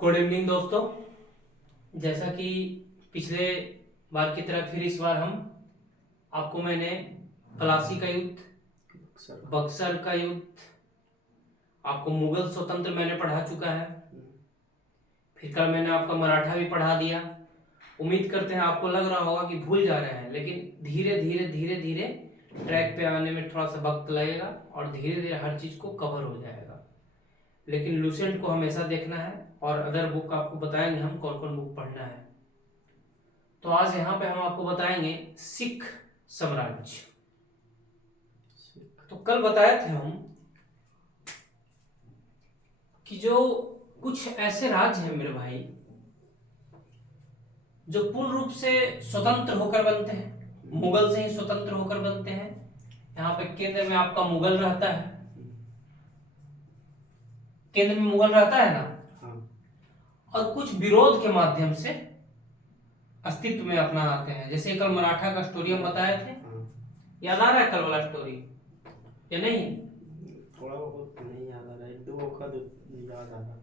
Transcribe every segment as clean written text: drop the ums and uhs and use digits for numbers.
Good evening दोस्तों। जैसा कि पिछले बार की तरह फिर इस बार हम आपको मैंने प्लासी का युद्ध, बक्सर का युद्ध, आपको मुगल स्वतंत्र मैंने पढ़ा चुका है। फिर कल मैंने आपका मराठा भी पढ़ा दिया। उम्मीद करते हैं आपको लग रहा होगा कि भूल जा रहे हैं, लेकिन धीरे धीरे धीरे धीरे ट्रैक पे आने में थोड़ा सा वक्त लगेगा और धीरे धीरे हर चीज को कवर हो जाएगा। लेकिन लूसेंट को हमेशा देखना है और अदर बुक आपको बताएंगे हम कौन कौन बुक पढ़ना है। तो आज यहाँ पे हम आपको बताएंगे सिख साम्राज्य। तो कल बताए थे हम कि जो कुछ ऐसे राज्य हैं मेरे भाई जो पूर्ण रूप से स्वतंत्र होकर बनते हैं, मुगल से ही स्वतंत्र होकर बनते हैं। यहाँ पे केंद्र में आपका मुगल रहता है, केंद्र में मुगल रहता है ना। हाँ। और कुछ विरोध के माध्यम से अस्तित्व में अपना आते हैं। जैसे कल मराठा का स्टोरी हम बताए थे। हाँ। याद आ रहा है कल वाला स्टोरी या नहीं? थोड़ा बहुत नहीं याद आ रहा है, एक दो का याद आ रहा।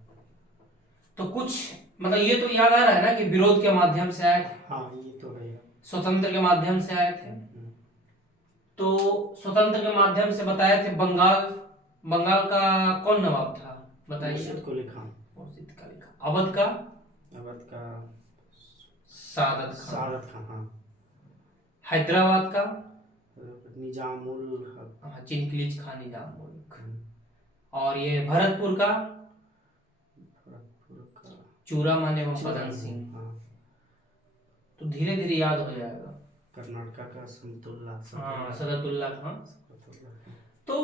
तो कुछ मतलब ये तो याद आ रहा है ना कि विरोध के माध्यम से आए थे। हाँ ये तो है। स्वतंत्र के माध्यम से आए थे। तो स्वतंत्र के माध्यम से बताए थे बंगाल। बंगाल का कौन नवाब था बताइए? मुर्शिद कुली खान। मुर्शिद कुली खान। अवध का? अवध का सादत खान। हाँ। हैदराबाद का? निजामुल हक। हाँ, चिनकिलीज खान निजामुल हक। और ये भरतपुर का? चूरा माने फदन सिंह। हाँ। तो धीरे धीरे याद हो जाएगा। कर्नाटक का समतुल्ला। हाँ, सदतुल्ला खान। तो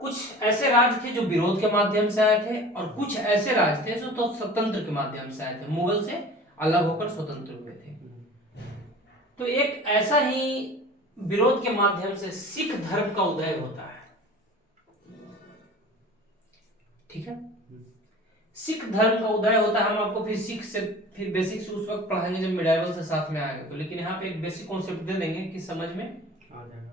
कुछ ऐसे राज्य थे जो विरोध के माध्यम से आए थे और कुछ ऐसे राज्य थे जो तो स्वतंत्र के माध्यम से आए थे, मुगल से अलग होकर स्वतंत्र हुए थे। तो एक ऐसा ही विरोध के माध्यम से सिख धर्म का उदय होता है। ठीक है, सिख धर्म का उदय होता है। हम आपको फिर सिख से फिर बेसिक से उस वक्त पढ़ाएंगे जब मिडाइवल से साथ में आएगा तो, लेकिन यहाँ पे एक बेसिक कॉन्सेप्ट दे देंगे कि समझ में आ जाएगा।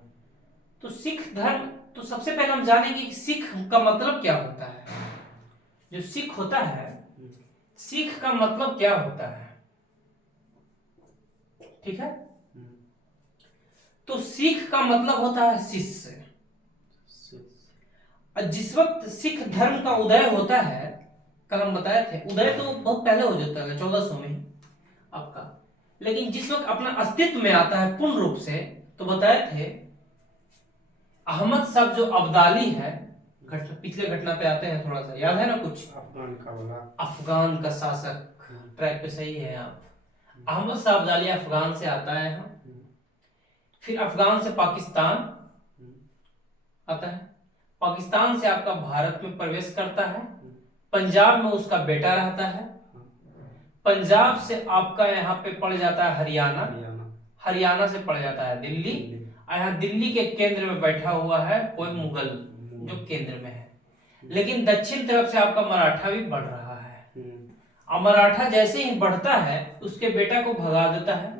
तो सिख धर्म, तो सबसे पहले हम जानेंगे कि सिख का मतलब क्या होता है। जो सिख होता है, सिख का मतलब क्या होता है? ठीक है, तो सिख का मतलब होता है शिष्य। जिस वक्त सिख धर्म का उदय होता है, कल हम बताए थे, उदय तो बहुत पहले हो जाता है 1400 में आपका, लेकिन जिस वक्त अपना अस्तित्व में आता है पूर्ण रूप से, तो बताए थे अहमद साहब जो अब्दाली है, पिछले घटना पे आते हैं, थोड़ा सा याद है ना कुछ? अफगान का वाला, अफगान का शासक। ट्रैक पे सही है आप। अहमद साहब अब्दाली अफगान से आता है यहाँ। फिर अफगान से पाकिस्तान आता है, पाकिस्तान से आपका भारत में प्रवेश करता है। पंजाब में उसका बेटा रहता है। पंजाब से आपका यहाँ पे पड़ जाता है हरियाणा, हरियाणा से पड़ जाता है दिल्ली। यहाँ दिल्ली के केंद्र में बैठा हुआ है कोई मुगल जो केंद्र में है। लेकिन दक्षिण तरफ से आपका मराठा भी बढ़ रहा है। और मराठा जैसे ही बढ़ता है उसके बेटा को भगा देता है।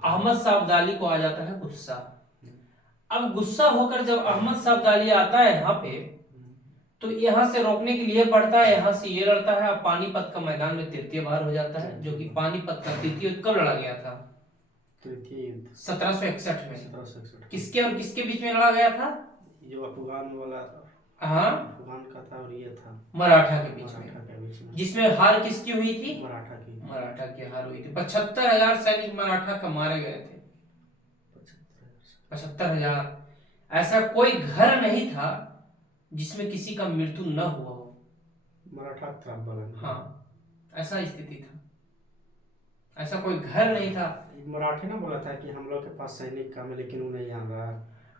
अहमद शाह अब्दाली को आ जाता है गुस्सा। अब गुस्सा होकर जब अहमद शाह अब्दाली आता है यहाँ पे, तो यहाँ से रोकने के लिए पड़ता है, यहाँ से ये लड़ता है। पानीपत का मैदान में तृतीय बार हो जाता है, जो कि पानीपत का तृतीय युद्ध कब लड़ा गया था? तृतीय युद्ध 1761 में। 1761 किसके और किसके बीच में लड़ा गया था? जो अफगान वाला, हाँ, अफगान का था और ये था मराठा के बीच में। जिसमें हार किसकी हुई थी? मराठा की। मराठा की हार हुई थी। 75,000 सैनिक मराठा का मारे गए थे। 75,000। ऐसा कोई घर नहीं था जिसमें किसी का मृत्यु न हुआ हो। मराठा था बगल। हाँ, ऐसा स्थिति था। ऐसा कोई घर नहीं था। मराठी ने बोला था कि हम लोग के पास सैनिक कम है, लेकिन वो नहीं आ रहा।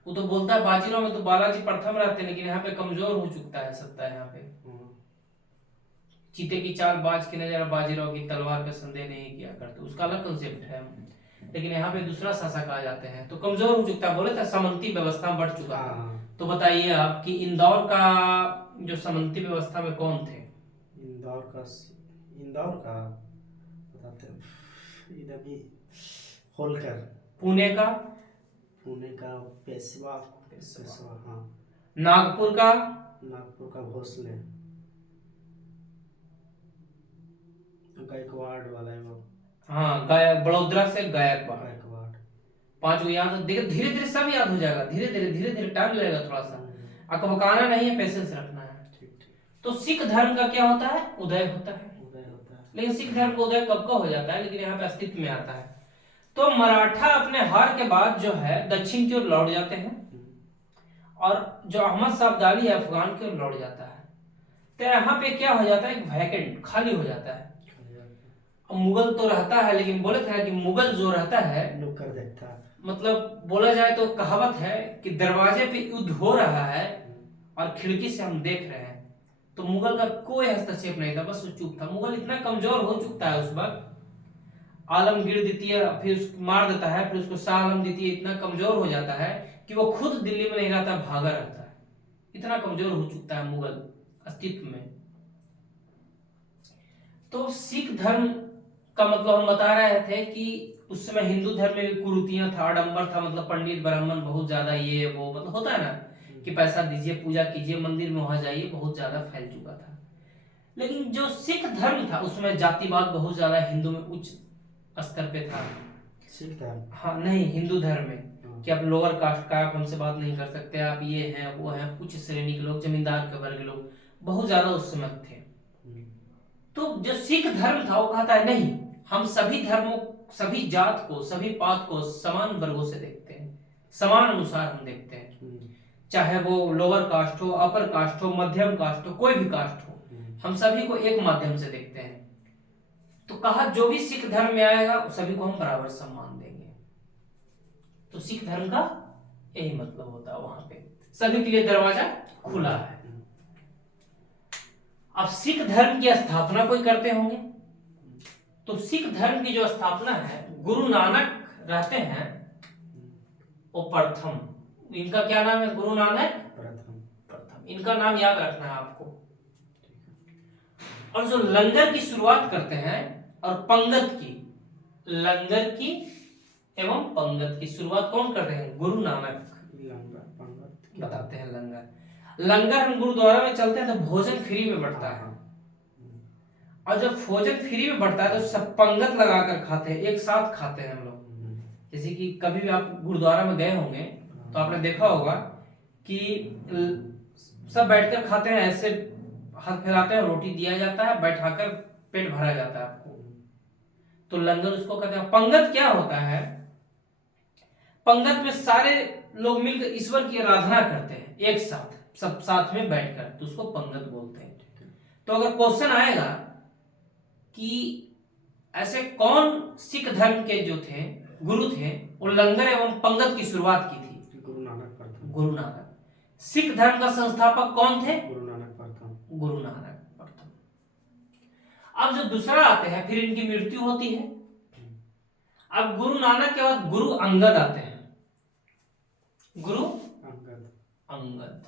वो तो बोलता है बाजीराव में तो बालाजी प्रथम रहते हैं, लेकिन यहाँ पे कमजोर हो चुकता है सत्ता। यहाँ पे चीते की चाल बाज के नजर, बाजीराव की तलवार पे संदेह नहीं किया करते, उसका अलग कंसेप्ट है। लेकिन यहाँ पे दूसरा शासक आ जाते हैं तो कमजोर हो चुकता है। बोले था सामंती व्यवस्था बढ़ चुका है। तो बताइए आप कि इंदौर का जो सामंती व्यवस्था में कौन थे? इंदौर का बताते हैं, इधर भी होलकर। पुणे का? पुणे का पेशवा। पेशवा हाँ। नागपुर का? नागपुर का भोसले। गायकवाड़ वाला है वो। हाँ, गायक, बड़ोदरा से गायकवाड़। गायकवाड़। 5 को याद, धीरे धीरे सब याद हो जाएगा, धीरे धीरे टाइम लगेगा थोड़ा सा, अकबकाना नहीं है, पेशेंस रखना है। ठीक ठीक। तो सिख धर्म का क्या होता है? उदय होता है। उदय होता है। लेकिन सिख धर्म का उदय कब का हो जाता है, लेकिन यहाँ पे अस्तित्व में आता है। तो मराठा अपने हार के बाद जो है दक्षिण की ओर लौट जाते हैं, और जो अहमद शाह अब्दाली है अफगान की ओर लौट जाता है। तो यहाँ पे क्या हो जाता है, एक वैकेंट खाली हो जाता है। अब मुगल तो रहता है, लेकिन बोले थे कि मुगल जो रहता है नुक्कड़ देखता है। मतलब बोला जाए तो कहावत है कि दरवाजे पे युद्ध हो रहा है और खिड़की से हम देख रहे हैं। तो मुगल का कोई हस्तक्षेप नहीं था, बस वो चुप था। मुगल इतना कमजोर हो चुका है उस वक्त, आलमगीर द्वितीय फिर उसको मार देता है, फिर उसको शाह आलम द्वितीय इतना कमजोर हो जाता है कि वो खुद दिल्ली में नहीं रहता, भागा रहता है। इतना कमजोर हो चुका है मुगल अस्तित्व में। तो सिख धर्म का मतलब हम बता रहे थे कि उस समय हिंदू धर्म में भी कुरीतियां था, आडंबर था, मतलब पंडित ब्राह्मण बहुत ज्यादा ये वो मतलब होता है ना कि पैसा दीजिए, पूजा कीजिए, मंदिर में वहां जाइए, बहुत ज्यादा फैल चुका था। लेकिन जो सिख धर्म था उसमें जातिवाद बहुत ज्यादा हिंदू में उच्च स्तर पे था। सिख धर्म? हाँ नहीं, हिंदू धर्म में कि आप लोअर कास्ट का, आप हमसे बात नहीं कर सकते, आप ये हैं वो हैं, उच्च श्रेणी के लोग, जमींदार के वर्ग के लोग बहुत ज्यादा उस समय थे। तो जो सिख धर्म था वो कहता है नहीं, हम सभी धर्मों, सभी जात को, सभी पात को समान वर्गों से देखते हैं, समान अनुसार हम देखते हैं, चाहे वो लोअर कास्ट हो, अपर कास्ट हो, मध्यम कास्ट हो, कोई भी कास्ट हो, हम सभी को एक माध्यम से देखते हैं। तो कहा जो भी सिख धर्म में आएगा सभी को हम बराबर सम्मान देंगे। तो सिख धर्म का यही मतलब होता है, वहां पे सभी के लिए दरवाजा खुला है। अब सिख धर्म की स्थापना कोई करते होंगे, तो सिख धर्म की जो स्थापना है गुरु नानक रहते हैं, वो प्रथम। इनका क्या नाम है? गुरु नानक प्रथम। इनका नाम याद रखना है आपको। और जो लंगर की शुरुआत करते हैं और पंगत की, लंगर की एवं पंगत की शुरुआत कौन करते हैं? गुरु नानक बताते हैं। लंगर हम गुरुद्वारा में चलते हैं तो भोजन फ्री में बढ़ता है, और जब भोजन फ्री में बढ़ता है तो सब पंगत लगाकर खाते हैं, एक साथ खाते हैं हम लोग। जैसे कि कभी भी आप गुरुद्वारा में गए होंगे तो आपने देखा होगा कि सब बैठकर खाते हैं, ऐसे हाथ फैलाते हैं, रोटी दिया जाता है, बैठाकर पेट भरा जाता है आपको। तो लंगर उसको कहते हैं। पंगत क्या होता है? पंगत में सारे लोग मिलकर ईश्वर की आराधना करते हैं एक साथ, सब साथ में बैठकर, तो उसको पंगत बोलते हैं। तो अगर क्वेश्चन आएगा कि ऐसे कौन सिख धर्म के जो थे गुरु थे, वो लंगर एवं पंगत की शुरुआत की थी? गुरु नानक प्रथम। गुरु नानक। सिख धर्म का संस्थापक कौन थे? गुरु नानक प्रथम। गुरु नानक प्रथम। अब जो दूसरा आते हैं, फिर इनकी मृत्यु होती है। अब गुरु नानक के बाद गुरु अंगद आते हैं। गुरु अंगद।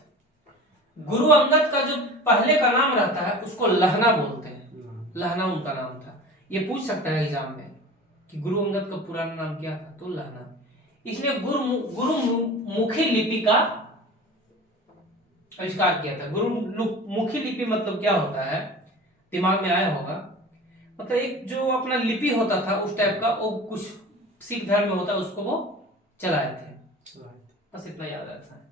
गुरु अंगद का जो पहले का नाम रहता है उसको लहना बोलते हैं। लहना उनका नाम था। ये पूछ सकता है एग्जाम में कि गुरु अंगद का पुराना नाम क्या था, तो लहना। इसने गुरुमुखी लिपि का आविष्कार किया था। गुरुमुखी लिपि मतलब क्या होता है, दिमाग में आया होगा, मतलब एक जो अपना लिपि होता था उस टाइप का, वो कुछ सिख धर्म में होता है, उसको वो चलाए थे। बस इतना याद रखना है।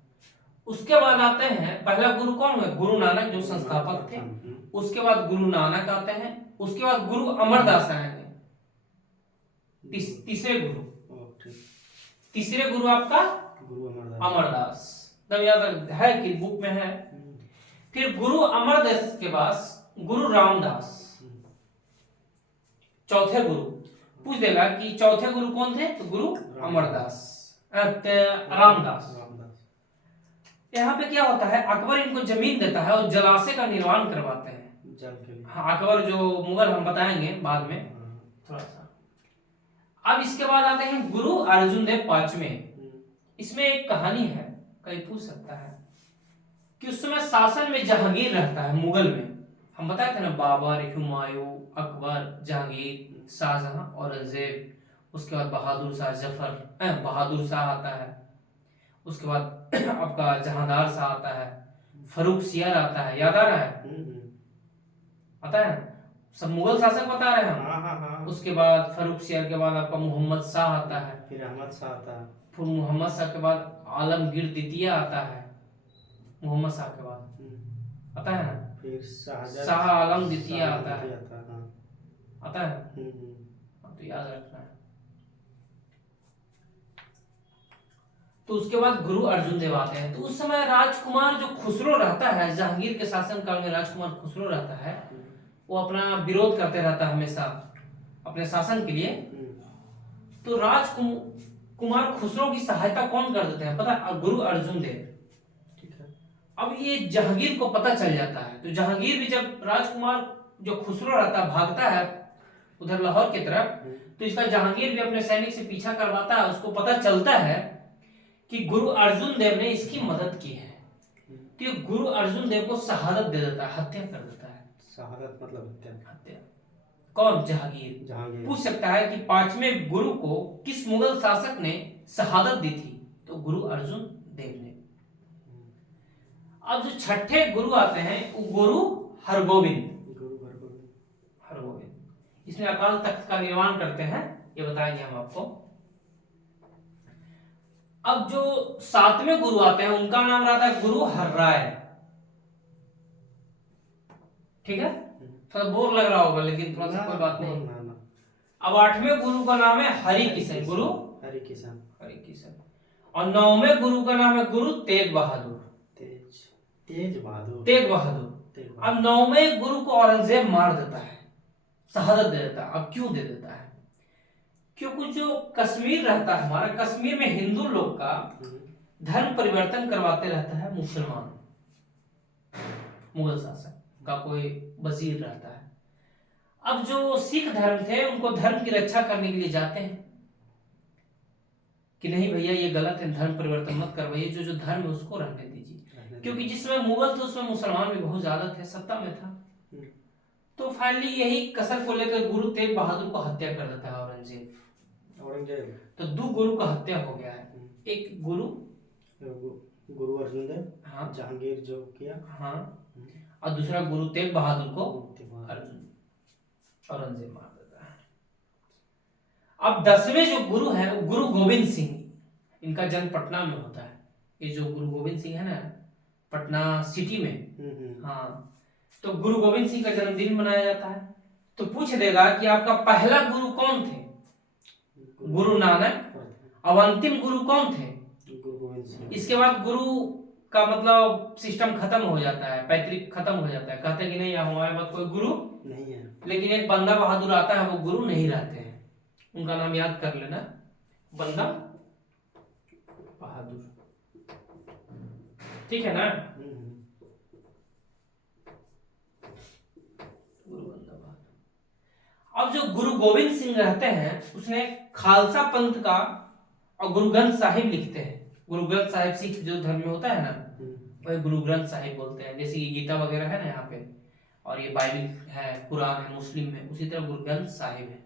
उसके बाद आते हैं, पहला गुरु कौन हुए? गुरु नानक जो संस्थापक थे। उसके बाद गुरु नानक आते हैं। उसके बाद गुरु अमरदास आएंगे, तीसरे गुरु। तीसरे गुरु आपका गुरु अमरदास। तब याद है कि बुक में है। फिर गुरु अमरदास के बाद गुरु रामदास, चौथे गुरु। पूछ देगा कि चौथे गुरु कौन थे, तो गुरु अमरदास, रामदास। यहाँ पे क्या होता है, अकबर इनको जमीन देता है और जलाशय का निर्माण करवाते हैं जल के लिए। हाँ, अकबर जो मुगल हम बताएंगे बाद में थोड़ा सा। अब इसके बाद आते हैं गुरु अर्जुन देव पांचवे। इसमें एक कहानी है, कहीं पूछ सकता है कि उस समय शासन में जहांगीर रहता है मुगल में। हम बताए थे ना, बाबर, हुमायूं, अकबर, जहांगीर, शाहजहां, औरंगजेब। उसके बाद बहादुर शाह जफर, बहादुर शाह आता है। उसके बाद आपका जहांदार शाह आता है, फरूख सियार आता है, याद आ रहा है? आता है ना? सब मुगल शासक बता रहे हैं हम। हाँ हाँ हाँ। उसके बाद फर्रुखसियार के बाद आपका मोहम्मद शाह आता है, फिर अहमद शाह आता है। फिर मोहम्मद शाह के बाद आलमगीर द्वितीय आता है, मोहम्मद शाह के बाद आता है ना, फिर शाह आलम द्वितीय शाह आता है, आता है, हाँ। आता है। हम्म। हाँ, तो याद रखना है। तो उसके बाद गुरु अर्जुन देव आते हैं। तो उस समय राजकुमार जो खुसरो रहता है, जहांगीर के शासन काल में राजकुमार खुसरो रहता है, वो अपना विरोध करते रहता है हमेशा अपने शासन के लिए। तो राजकुमार खुसरो की सहायता कौन कर देते हैं पता है? गुरु अर्जुन देव। ठीक है। अब ये जहांगीर को पता चल जाता है, तो जहांगीर भी जब राजकुमार जो खुसरो रहता है भागता है उधर लाहौर की तरफ, तो इसका जहांगीर भी अपने सैनिक से पीछा करवाता है। उसको पता चलता है कि गुरु अर्जुन देव ने इसकी मदद की है, तो ये गुरु अर्जुन देव को शहादत दे देता है, हत्या कर देता है। शहादत मतलब हत्या। हत्या। कौन? जहांगीर। जहांगीर। पूछ सकता है कि पांचवें गुरु को किस मुगल शासक ने शहादत दी थी? तो गुरु अर्जुन देव ने। अब जो छठे गुरु आते हैं वो गुरु हरगोविंद। हरगोविंद इसमें अकाल तख्त का निर्माण करते हैं, ये बताएंगे हम आपको। अब जो सातवें गुरु आते हैं उनका नाम रहता है गुरु हर्राय। ठीक है, थोड़ा बोर लग रहा होगा लेकिन थोड़ा सा कोई बात नहीं। अब आठवें गुरु का नाम है हरि किशन। गुरु हरि किशन। हरि किशन। और नौवें गुरु का नाम है गुरु तेग बहादुर। तेज बहादुर। तेग बहादुर। अब नौवें गुरु को औरंगजेब मार देता है, शहादत दे देता है। अब क्यों दे देता है? क्योंकि जो कश्मीर रहता है हमारा, कश्मीर में हिंदू लोग का धर्म परिवर्तन करवाते रहता है मुसलमान। मुगल शासक का कोई वजीर रहता है। अब जो सिख धर्म थे उनको धर्म की रक्षा करने के लिए जाते हैं कि नहीं भैया ये गलत है, धर्म परिवर्तन मत करवाइए, जो जो धर्म है उसको रहने दीजिए। क्योंकि जिस समय मुगल थे उसमें मुसलमान भी बहुत ज्यादा थे, सत्ता में था। तो फाइनली यही कसर को लेकर गुरु तेग बहादुर को हत्या कर देता है औरंगजेब। तो दो गुरु का हत्या हो गया है। एक गुरु अर्जुन देव, हाँ, जहांगीर जो किया, हाँ, और दूसरा गुरु तेग बहादुर को अर्जुन औरंगजेब मार देता है। अब 10वें जो गुरु है वो गुरु गोविंद सिंह। इनका जन्म पटना में होता है। ये जो गुरु गोविंद सिंह है ना, पटना सिटी में। हाँ, तो गुरु गोविंद सिंह का जन्मदिन मनाया जाता है। तो पूछ देगा कि आपका पहला गुरु कौन थे? गुरु नानक। अब अंतिम गुरु कौन थे? गुरु गोविंद सिंह। इसके बाद गुरु का मतलब सिस्टम खत्म हो जाता है, पैतृक खत्म हो जाता है। कहते हैं कि नहीं हमारे पास कोई गुरु नहीं है। लेकिन एक बंदा बहादुर आता है, वो गुरु नहीं रहते हैं। उनका नाम याद कर लेना, बंदा बहादुर। ठीक है ना? गुरु बंदा बहादुर। अब जो गुरु गोविंद सिंह रहते हैं उसने खालसा पंथ का और गुरु ग्रंथ साहिब लिखते हैं। गुरु ग्रंथ साहिब सिख जो धर्म में होता है ना, वही गुरु ग्रंथ साहिब बोलते हैं। जैसे कि गीता वगैरह है ना यहाँ पे, और ये बाइबल है, कुरान है मुस्लिम में, उसी तरह गुरु ग्रंथ साहिब है।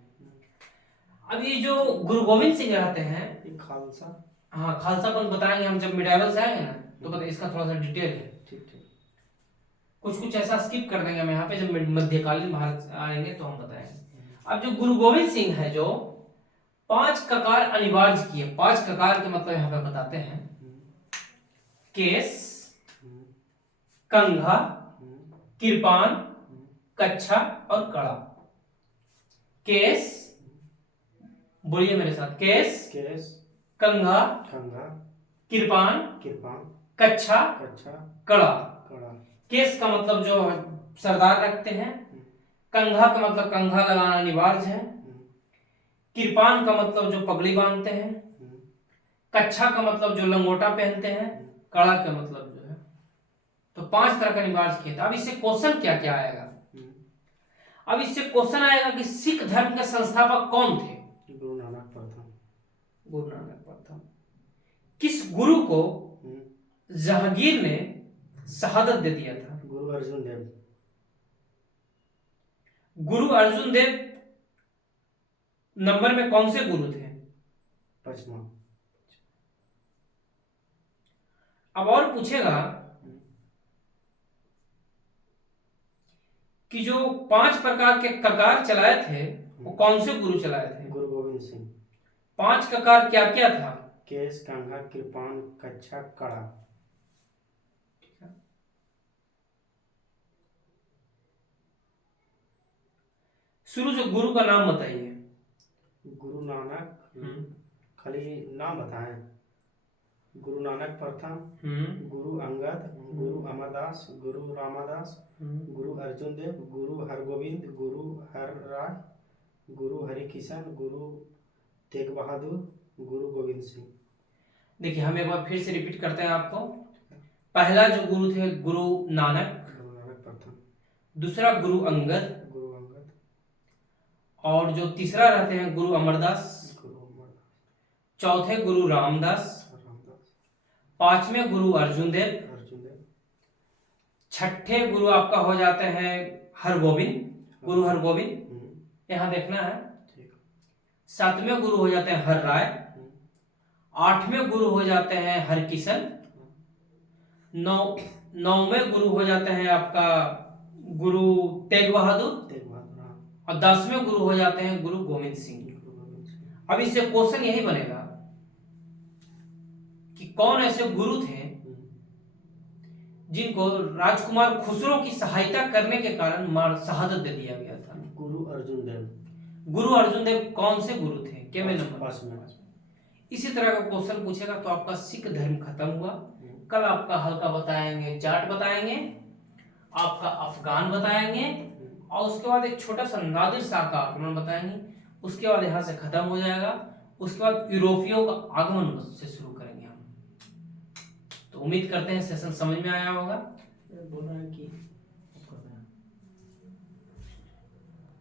अब ये जो गुरु गोविंद सिंह रहते हैं, खालसा, हाँ खालसा पंथ बताएंगे हम जब मिडाइवल से आएंगे ना, तो पता इसका थोड़ा सा डिटेल है। ठीक। कुछ ऐसा स्किप कर देंगे हम यहाँ पे, जब मध्यकालीन भारत आएंगे तो हम बताएंगे। अब जो गुरु गोविंद सिंह है जो 5 ककार अनिवार्य किए। 5 ककार के मतलब यहाँ पे बताते हैं। केस, कंघा, कृपान, कच्छा और कड़ा। केस, बोलिए मेरे साथ, केस, कंघा, कृपान, कच्छा, कड़ा। केस का मतलब जो सरदार रखते हैं, कंघा का मतलब कंघा लगाना अनिवार्य है, कृपान का मतलब जो पगड़ी बांधते हैं, कच्छा का मतलब जो लंगोटा पहनते हैं, कड़ा का मतलब जो है। तो 5 तरह का अनिवार्य किया था। अब इससे क्वेश्चन क्या क्या आएगा? अब इससे क्वेश्चन आएगा कि सिख धर्म के संस्थापक कौन थे? गुरु नानक प्रथम। किस गुरु को जहांगीर ने शहादत दे दिया था? गुरु अर्जुन देव। गुरु अर्जुन देव नंबर में कौन से गुरु थे? 5वां। अब और पूछेगा कि जो 5 प्रकार के ककार चलाए थे वो कौन से गुरु चलाए थे? गुरु गोविंद सिंह। 5 ककार क्या क्या था? केस, कंघा, कृपाण, कच्छा, कड़ा। शुरू से गुरु का नाम बताइए। गुरु नानक, खाली नाम बताएं। गुरु नानक प्रथम, गुरु अंगद, गुरु अमरदास, गुरु रामदास, गुरु अर्जुन देव, गुरु हरगोविंद, गुरु हर राय, गुरु हरिकिशन, गुरु तेग बहादुर, गुरु गोविंद सिंह। देखिए हम एक बार फिर से रिपीट करते हैं आपको। पहला जो गुरु थे गुरु नानक, प्रथम। दूसरा गुरु अंगद, और जो तीसरा रहते हैं गुरु अमरदास, चौथे गुरु रामदास, पांचवें गुरु अर्जुन देव, छठे गुरु आपका हो जाते हैं हरगोविंद, गुरु हरगोविंद, यहां देखना है। सातवें गुरु हो जाते हैं हर राय, आठवें गुरु हो जाते हैं हरकिशन, नौवें गुरु हो जाते हैं आपका गुरु तेग बहादुर, और 10वें गुरु हो जाते हैं गुरु गोविंद सिंह। अब इससे क्वेश्चन यही बनेगा कि कौन ऐसे गुरु थे जिनको राजकुमार खुसरो की सहायता करने के कारण शहादत दे दिया गया था? गुरु अर्जुन देव। गुरु अर्जुन देव कौन से गुरु थे? केवल नंबर। इसी तरह का क्वेश्चन पूछेगा तो आपका सिख धर्म खत्म हुआ। कल आपका हल्का बताएंगे, जाट बताएंगे, आपका अफगान बताएंगे, और उसके बाद एक छोटा सा नादिर शाह का आक्रमण बताएंगे। उसके बाद यहाँ से खत्म हो जाएगा। उसके बाद यूरोपियों का आगमन से शुरू करेंगे हम। तो उम्मीद करते हैं सेशन समझ में आया होगा। बोल रहा है कि